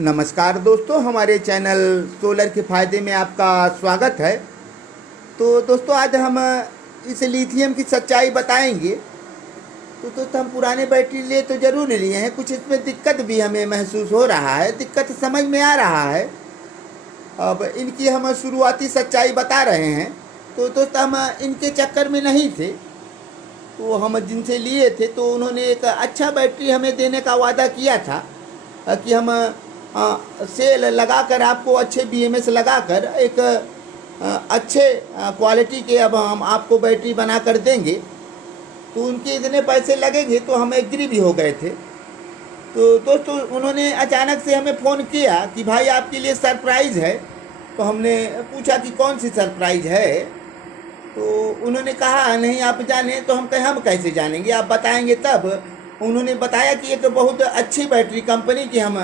नमस्कार दोस्तों, हमारे चैनल सोलर के फ़ायदे में आपका स्वागत है। तो दोस्तों, आज हम इस लिथियम की सच्चाई बताएंगे। तो दोस्तों, हम पुराने बैटरी लिए तो ज़रूर लिए हैं, कुछ इसमें दिक्कत भी हमें महसूस हो रहा है, दिक्कत समझ में आ रहा है। अब इनकी हम शुरुआती सच्चाई बता रहे हैं। तो दोस्तों, हम इनके चक्कर में नहीं थे। तो हम जिनसे लिए थे तो उन्होंने एक अच्छा बैटरी हमें देने का वादा किया था कि हम सेल लगाकर आपको अच्छे बीएमएस लगाकर एक अच्छे क्वालिटी के अब हम आपको बैटरी बना कर देंगे। तो उनके इतने पैसे लगेंगे तो हम एग्री भी हो गए थे। तो दोस्तों, उन्होंने अचानक से हमें फ़ोन किया कि भाई आपके लिए सरप्राइज़ है। तो हमने पूछा कि कौन सी सरप्राइज़ है। तो उन्होंने कहा नहीं आप जाने। तो हम कहे हम कैसे जानेंगे, आप बताएंगे तब। उन्होंने बताया कि एक बहुत अच्छी बैटरी कंपनी की हम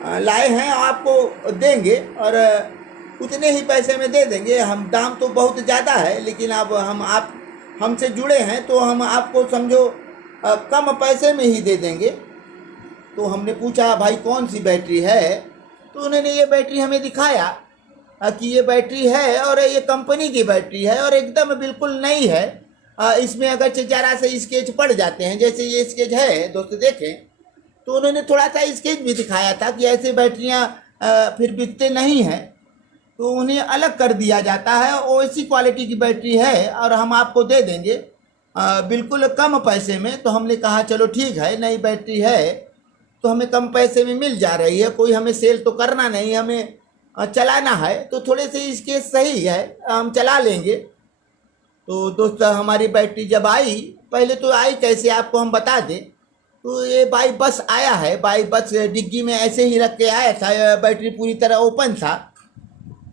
लाए हैं, आपको देंगे और उतने ही पैसे में दे देंगे। हम दाम तो बहुत ज़्यादा है, लेकिन अब आप हमसे जुड़े हैं तो हम आपको समझो कम पैसे में ही दे देंगे। तो हमने पूछा भाई कौन सी बैटरी है। तो उन्होंने ये बैटरी हमें दिखाया कि ये बैटरी है और ये कंपनी की बैटरी है और एकदम बिल्कुल नई है। इसमें अगर ज़रा से स्केच पड़ जाते हैं, जैसे ये स्केच है दोस्तों देखें। तो उन्होंने थोड़ा सा स्केच भी दिखाया था कि ऐसे बैटरियां फिर बिकते नहीं हैं, तो उन्हें अलग कर दिया जाता है। वो इसी क्वालिटी की बैटरी है और हम आपको दे देंगे बिल्कुल कम पैसे में। तो हमने कहा चलो ठीक है, नई बैटरी है तो हमें कम पैसे में मिल जा रही है, कोई हमें सेल तो करना नहीं, हमें चलाना है। तो थोड़े से स्केच सही है, हम चला लेंगे। तो दोस्तों, हमारी बैटरी जब आई, पहले तो आई कैसे आपको हम बता दें। तो ये बाई बस आया है, बाई बस डिग्गी में ऐसे ही रख के आया था। बैटरी पूरी तरह ओपन था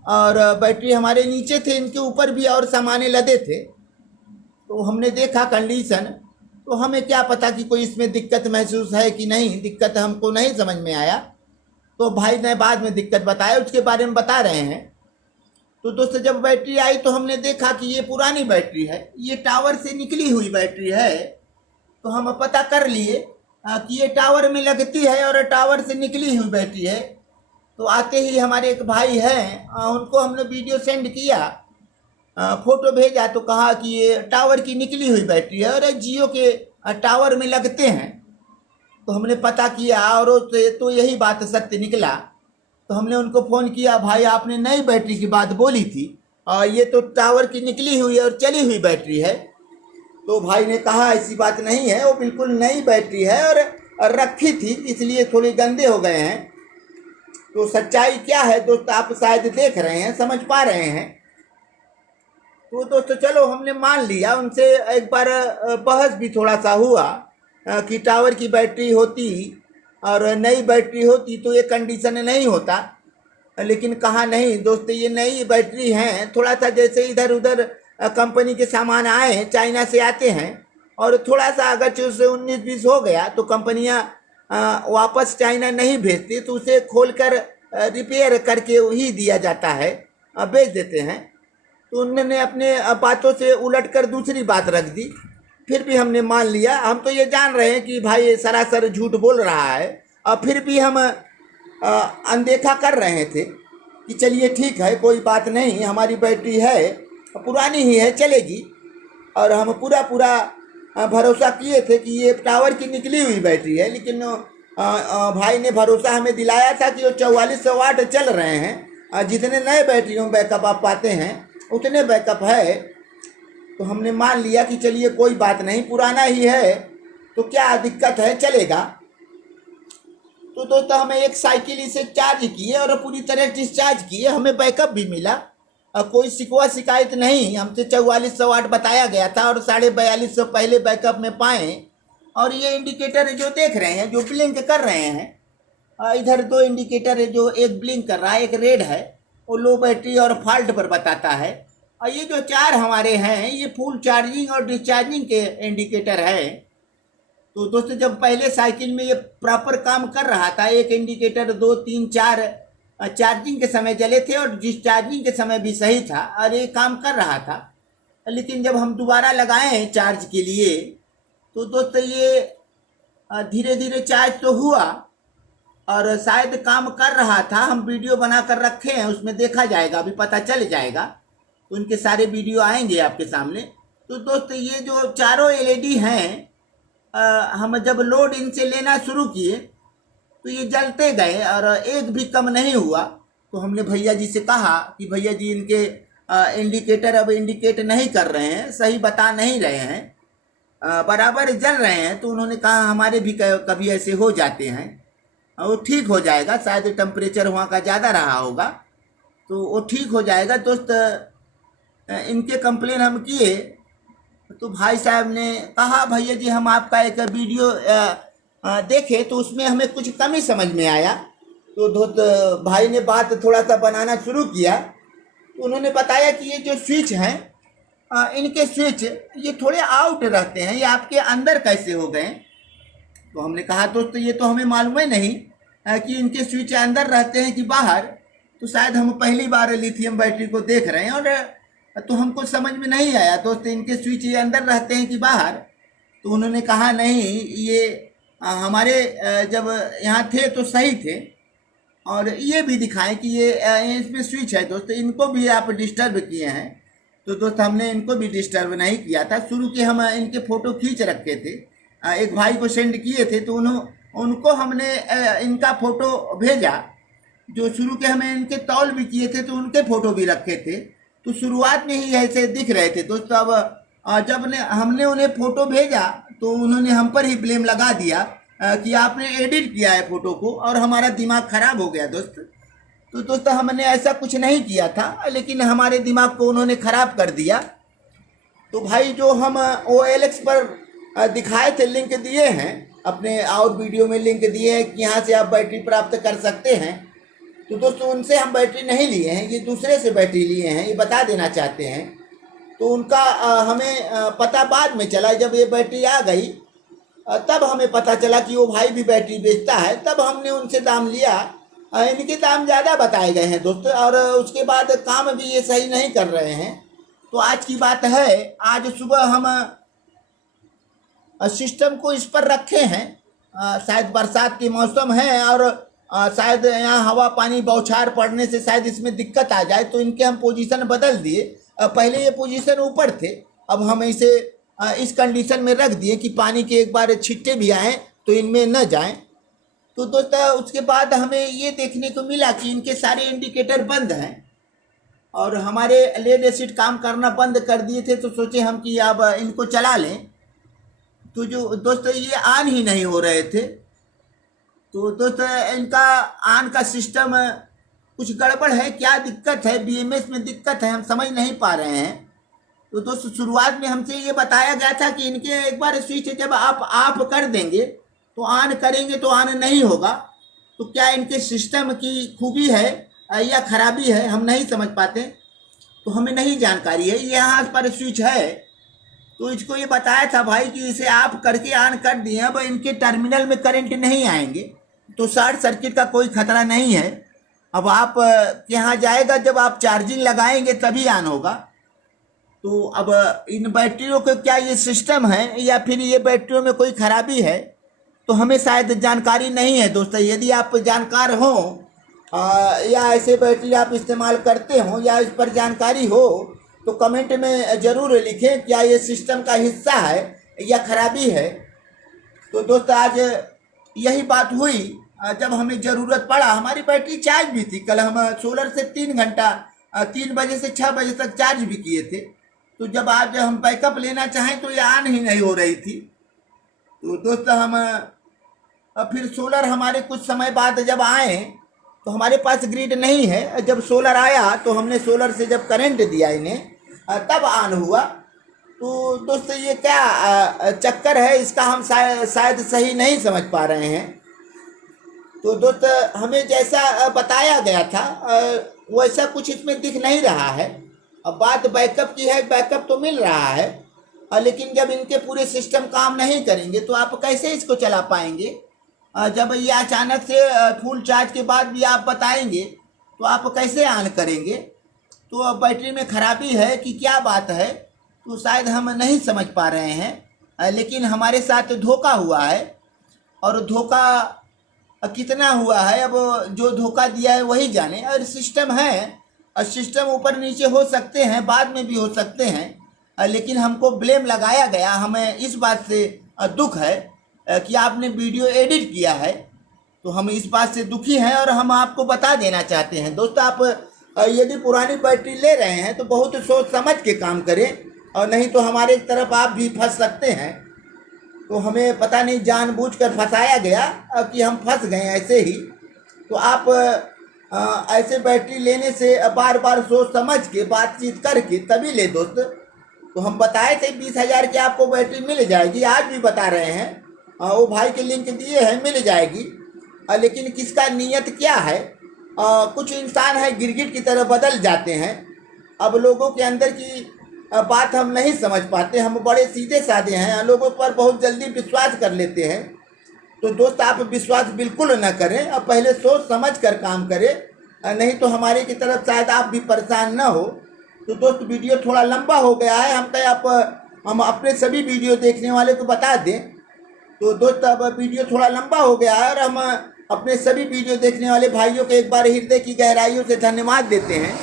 और बैटरी हमारे नीचे थे, इनके ऊपर भी और सामाने लदे थे। तो हमने देखा कंडीशन, तो हमें क्या पता कि कोई इसमें दिक्कत महसूस है कि नहीं। दिक्कत हमको नहीं समझ में आया। तो भाई ने बाद में दिक्कत बताया, उसके बारे में बता रहे हैं। तो दोस्तों, जब बैटरी आई तो हमने देखा कि ये पुरानी बैटरी है, ये टावर से निकली हुई बैटरी है। तो हम पता कर लिए कि ये टावर में लगती है और टावर से निकली हुई बैटरी है। तो आते ही हमारे एक भाई हैं, उनको हमने वीडियो सेंड किया, फ़ोटो भेजा। तो कहा कि ये टावर की निकली हुई बैटरी है और जियो के टावर में लगते हैं। तो हमने पता किया और तो यही बात सत्य निकला। तो हमने उनको फ़ोन किया, भाई आपने नई बैटरी की बात बोली थी और ये तो टावर की निकली हुई और चली हुई बैटरी है। तो भाई ने कहा ऐसी बात नहीं है, वो बिल्कुल नई बैटरी है और रखी थी, इसलिए थोड़े गंदे हो गए हैं। तो सच्चाई क्या है दोस्त, आप शायद देख रहे हैं, समझ पा रहे हैं। तो दोस्तों चलो, हमने मान लिया। उनसे एक बार बहस भी थोड़ा सा हुआ कि टावर की बैटरी होती और नई बैटरी होती तो ये कंडीशन नहीं होता। लेकिन कहा नहीं दोस्तों, ये नई बैटरी हैं, थोड़ा सा जैसे इधर उधर कंपनी के सामान आए, चाइना से आते हैं, और थोड़ा सा अगर उससे 19-20 हो गया तो कंपनियां वापस चाइना नहीं भेजती, तो उसे खोलकर रिपेयर करके ही दिया जाता है, बेच देते हैं। तो उन्होंने अपने बातों से उलट कर दूसरी बात रख दी। फिर भी हमने मान लिया। हम तो ये जान रहे हैं कि भाई सरासर झूठ बोल रहा है, और फिर भी हम अनदेखा कर रहे थे कि चलिए ठीक है, कोई बात नहीं, हमारी बैटरी है, पुरानी ही है, चलेगी। और हम पूरा भरोसा किए थे कि ये टावर की निकली हुई बैटरी है। लेकिन भाई ने भरोसा हमें दिलाया था कि वो 4400 वाट चल रहे हैं, जितने नए बैटरियों में बैकअप आप पाते हैं उतने बैकअप है। तो हमने मान लिया कि चलिए कोई बात नहीं, पुराना ही है तो क्या दिक्कत है, चलेगा। तो दोस्तों, हमें एक साइकिल इसे चार्ज किए और पूरी तरह डिस्चार्ज किए, हमें बैकअप भी मिला और कोई शिकवा शिकायत नहीं। हमसे 4400 वाट बताया गया था और 4250 पहले बैकअप में पाए। और ये इंडिकेटर जो देख रहे हैं, जो ब्लिंक कर रहे हैं, इधर 2 इंडिकेटर है, जो एक ब्लिंक कर रहा है, एक रेड है, वो लो बैटरी और फॉल्ट पर बताता है। और ये जो 4 हमारे हैं, ये फुल चार्जिंग और डिस्चार्जिंग के इंडिकेटर है। तो दोस्तों, जब पहले साइकिल में ये प्रॉपर काम कर रहा था, एक इंडिकेटर 2, 3, 4 चार्जिंग के समय जले थे और डिस्चार्जिंग के समय भी सही था और ये काम कर रहा था। लेकिन जब हम दोबारा लगाए चार्ज के लिए, तो दोस्तों ये धीरे धीरे चार्ज तो हुआ, और शायद काम कर रहा था। हम वीडियो बना कर रखे हैं, उसमें देखा जाएगा, अभी पता चल जाएगा। तो उनके सारे वीडियो आएंगे आपके सामने। तो दोस्त ये जो चारों एलईडी हैं, हम जब लोड इनसे लेना शुरू किए तो ये जलते गए और एक भी कम नहीं हुआ। तो हमने भैया जी से कहा कि भैया जी इनके इंडिकेटर अब इंडिकेट नहीं कर रहे हैं, सही बता नहीं रहे हैं, बराबर जल रहे हैं। तो उन्होंने कहा हमारे भी कभी ऐसे हो जाते हैं, वो ठीक हो जाएगा, शायद टेम्परेचर वहाँ का ज़्यादा रहा होगा तो वो ठीक हो जाएगा। दोस्त इनके कंप्लेन हम किए तो भाई साहब ने कहा भैया जी हम आपका एक वीडियो देखे तो उसमें हमें कुछ कमी समझ में आया। तो दोस्त भाई ने बात थोड़ा सा बनाना शुरू किया। तो उन्होंने बताया कि ये जो स्विच हैं, इनके स्विच ये थोड़े आउट रहते हैं, ये आपके अंदर कैसे हो गए। तो हमने कहा दोस्त ये तो हमें मालूम ही नहीं कि इनके स्विच अंदर रहते हैं कि बाहर। तो शायद हम पहली बार लिथियम बैटरी को देख रहे हैं और तो हमको समझ में नहीं आया दोस्त इनके स्विच ये अंदर रहते हैं कि बाहर। तो उन्होंने कहा नहीं, ये हमारे जब यहाँ थे तो सही थे, और ये भी दिखाएं कि ये इसमें स्विच है। दोस्त इनको भी आप डिस्टर्ब किए हैं। तो दोस्त हमने इनको भी डिस्टर्ब नहीं किया था। शुरू के हम इनके फ़ोटो खींच रखे थे, एक भाई को सेंड किए थे, तो उनको हमने इनका फ़ोटो भेजा। जो शुरू के हमें इनके तौल भी किए थे तो उनके फ़ोटो भी रखे थे। तो शुरुआत में ही ऐसे दिख रहे थे दोस्त। अब जब हमने उन्हें फ़ोटो भेजा तो उन्होंने हम पर ही ब्लेम लगा दिया कि आपने एडिट किया है फ़ोटो को, और हमारा दिमाग ख़राब हो गया दोस्त। तो दोस्त हमने ऐसा कुछ नहीं किया था, लेकिन हमारे दिमाग को उन्होंने ख़राब कर दिया। तो भाई जो हम OLX पर दिखाए थे, लिंक दिए हैं अपने और वीडियो में, लिंक दिए हैं कि यहाँ से आप बैटरी प्राप्त कर सकते हैं। तो दोस्तों उनसे हम बैटरी नहीं लिए हैं, ये दूसरे से बैटरी लिए हैं, ये बता देना चाहते हैं। तो उनका हमें पता बाद में चला, जब ये बैटरी आ गई तब हमें पता चला कि वो भाई भी बैटरी बेचता है। तब हमने उनसे दाम लिया। इनके दाम ज़्यादा बताए गए हैं दोस्त, और उसके बाद काम भी ये सही नहीं कर रहे हैं। तो आज की बात है, आज सुबह हम सिस्टम को इस पर रखे हैं। शायद बरसात के मौसम है और शायद यहाँ हवा पानी बौछार पड़ने से शायद इसमें दिक्कत आ जाए, तो इनके हम पोजीशन बदल दिए। पहले ये पोजीशन ऊपर थे, अब हम इसे इस कंडीशन में रख दिए कि पानी के एक बार छिट्टे भी आएँ तो इनमें न जाएं। तो दोस्तों उसके बाद हमें ये देखने को मिला कि इनके सारे इंडिकेटर बंद हैं और हमारे लेड एसिड काम करना बंद कर दिए थे। तो सोचे हम कि अब इनको चला लें। तो जो दोस्तों ये ऑन ही नहीं हो रहे थे। तो दोस्तों इनका ऑन का सिस्टम कुछ गड़बड़ है, क्या दिक्कत है, BMS में दिक्कत है, हम समझ नहीं पा रहे हैं। तो दोस्तों शुरुआत में हमसे ये बताया गया था कि इनके एक बार स्विच जब आप ऑफ कर देंगे तो ऑन करेंगे तो ऑन नहीं होगा। तो क्या इनके सिस्टम की खूबी है या खराबी है, हम नहीं समझ पाते। तो हमें नहीं जानकारी है। यहाँ पर स्विच है तो इसको ये बताया था भाई कि इसे आप करके ऑन कर दिए, अब इनके टर्मिनल में करंट नहीं आएंगे तो शॉर्ट सर्किट का कोई खतरा नहीं है। अब आप यहाँ जाएगा, जब आप चार्जिंग लगाएंगे तभी ऑन होगा। तो अब इन बैटरियों का क्या ये सिस्टम है या फिर ये बैटरियों में कोई खराबी है, तो हमें शायद जानकारी नहीं है दोस्तों। यदि आप जानकार हो या ऐसे बैटरी आप इस्तेमाल करते हो या इस पर जानकारी हो तो कमेंट में ज़रूर लिखें, क्या ये सिस्टम का हिस्सा है या खराबी है। तो दोस्तों आज यही बात हुई जब हमें ज़रूरत पड़ा। हमारी बैटरी चार्ज भी थी, कल हम सोलर से 3 घंटा 3 बजे से 6 बजे तक चार्ज भी किए थे। तो जब आज हम बैकअप लेना चाहें तो ये ऑन ही नहीं हो रही थी। तो दोस्तों हम फिर सोलर हमारे कुछ समय बाद जब आए तो हमारे पास ग्रिड नहीं है। जब सोलर आया तो हमने सोलर से जब करंट दिया इन्हें तब ऑन हुआ। तो दोस्तों ये क्या चक्कर है, इसका हम शायद सही नहीं समझ पा रहे हैं। तो दोस्तों हमें जैसा बताया गया था वैसा कुछ इसमें दिख नहीं रहा है। अब बात बैकअप की है, बैकअप तो मिल रहा है, लेकिन जब इनके पूरे सिस्टम काम नहीं करेंगे तो आप कैसे इसको चला पाएंगे। जब ये अचानक से फुल चार्ज के बाद भी आप बताएंगे तो आप कैसे ऑन करेंगे। तो अब बैटरी में खराबी है कि क्या बात है, तो शायद हम नहीं समझ पा रहे हैं। लेकिन हमारे साथ धोखा हुआ है, और धोखा कितना हुआ है, अब जो धोखा दिया है वही जाने। और सिस्टम है, और सिस्टम ऊपर नीचे हो सकते हैं, बाद में भी हो सकते हैं, लेकिन हमको ब्लेम लगाया गया। हमें इस बात से दुख है कि आपने वीडियो एडिट किया है, तो हम इस बात से दुखी हैं और हम आपको बता देना चाहते हैं। दोस्तों, आप यदि पुरानी बैटरी ले रहे हैं तो बहुत सोच समझ के काम करें, और नहीं तो हमारे तरफ आप भी फंस सकते हैं। तो हमें पता नहीं जानबूझकर फंसाया गया कि हम फंस गए ऐसे ही। तो आप ऐसे बैटरी लेने से बार बार सोच समझ के बातचीत करके तभी ले दोस्त। तो हम बताए थे 20,000 की आपको बैटरी मिल जाएगी, आज भी बता रहे हैं। वो भाई के लिंक दिए हैं, मिल जाएगी। लेकिन किसका नीयत क्या है, कुछ इंसान है गिरगिट की तरह बदल जाते हैं। अब लोगों के अंदर की बात हम नहीं समझ पाते, हम बड़े सीधे साधे हैं, लोगों पर बहुत जल्दी विश्वास कर लेते हैं। तो दोस्त, आप विश्वास बिल्कुल न करें, अब पहले सोच समझ कर काम करें, नहीं तो हमारे की तरफ शायद आप भी परेशान न हो। तो दोस्त, वीडियो थोड़ा लंबा हो गया है, हम अपने सभी वीडियो देखने वाले को बता दें। तो दोस्त, अब वीडियो थोड़ा लंबा हो गया है और हम अपने सभी वीडियो देखने वाले भाइयों के एक बार हृदय की गहराइयों से धन्यवाद देते हैं।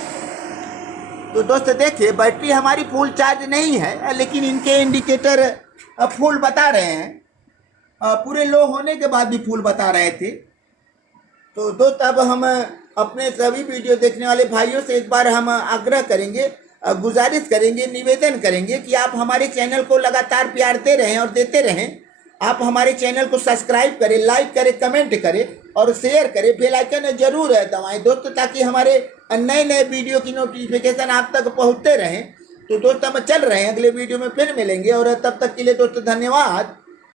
तो दोस्त देखिए, बैटरी हमारी फुल चार्ज नहीं है, लेकिन इनके इंडिकेटर फुल बता रहे हैं, पूरे लो होने के बाद भी फुल बता रहे थे। तो दोस्त, अब हम अपने सभी वीडियो देखने वाले भाइयों से एक बार हम आग्रह करेंगे, गुजारिश करेंगे, निवेदन करेंगे कि आप हमारे चैनल को लगातार प्यार दे रहें और देते रहें। आप हमारे चैनल को सब्सक्राइब करें, लाइक करें, कमेंट करें और शेयर करें। बेल आइकन जरूर दबाएं दोस्त, ताकि हमारे नए नए वीडियो की नोटिफिकेशन आप तक पहुंचते रहें। तो दोस्त, हम चल रहे हैं, अगले वीडियो में फिर मिलेंगे, और तब तक के लिए दोस्त धन्यवाद।